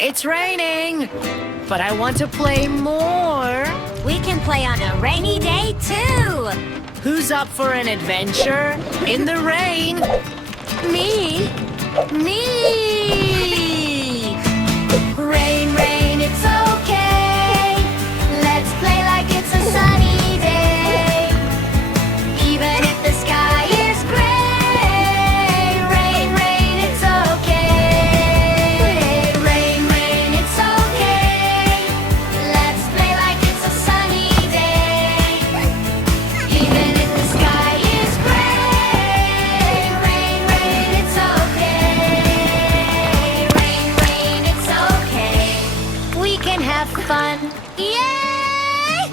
It's raining, but I want to play more. We can play on a rainy day, too. Who's up for an adventure in the rain? Me? Me! Rain, rain, it's okay. Let's play like it's a sunny day. Even if the sky is gray. Rain, rain, it's okay. Rain, rain, it's okay. Let's play like it's a sunny day. Even if the sky is gray. Rain, rain, it's okay. Rain, rain, it's okay. We can have fun. Yay!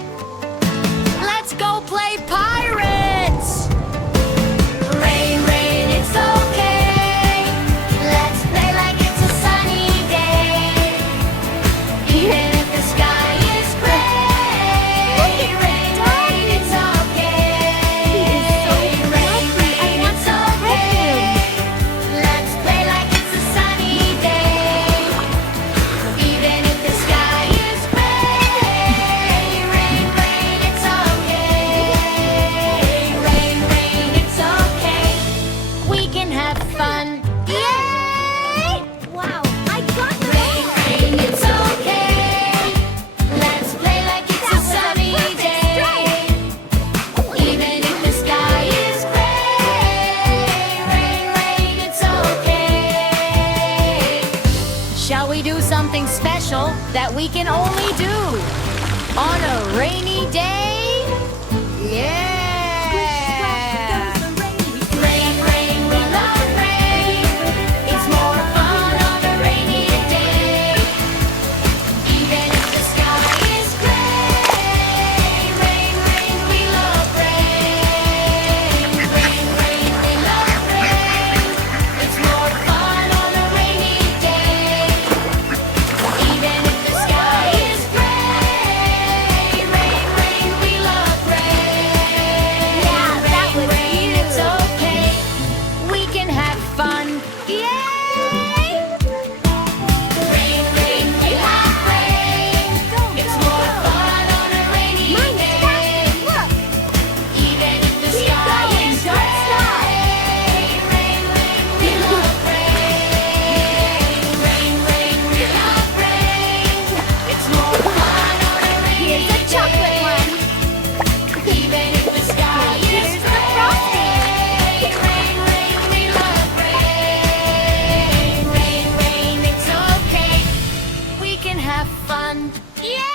Let's go play pirates! Rain, rain, it's okay. Let's play like it's a sunny day. Even if the sky is gray. Rain, rain, it's okay. Rain, rain, it's okay. Let's play like it's a sunny day. Even if the sky is gray. Rain, rain, it's okay. Rain, rain, it's okay. We can have fun. Yay! Wow, I got the rain, rain, it's okay. Let's play like it's a sunny day. Even if the sky is gray. Rain, rain, it's okay. Shall we do something special that we can only do on a rainy day? Yeah! Rain, rain, we love rain. It's more fun on a rainy day. Even if the sky is gray. Rain, rain, we love rain. Rain, rain, we love rain. It's more fun on a rainy day. Even if the sky is gray. Rain, rain, we love rain. Yeah, that was rain, it's okay. We can have fun. Yay! Rain, rain, we love rain. It's more fun on a rainy day. Even if the sky is gray. Rain, rain, we love rain. Rain, rain, we love rain. It's more fun on a rainy day. Here's a chocolate one. Even if the sky is gray. Rain, rain, we love rain. Rain, rain, it's okay. We can have fun. Yay!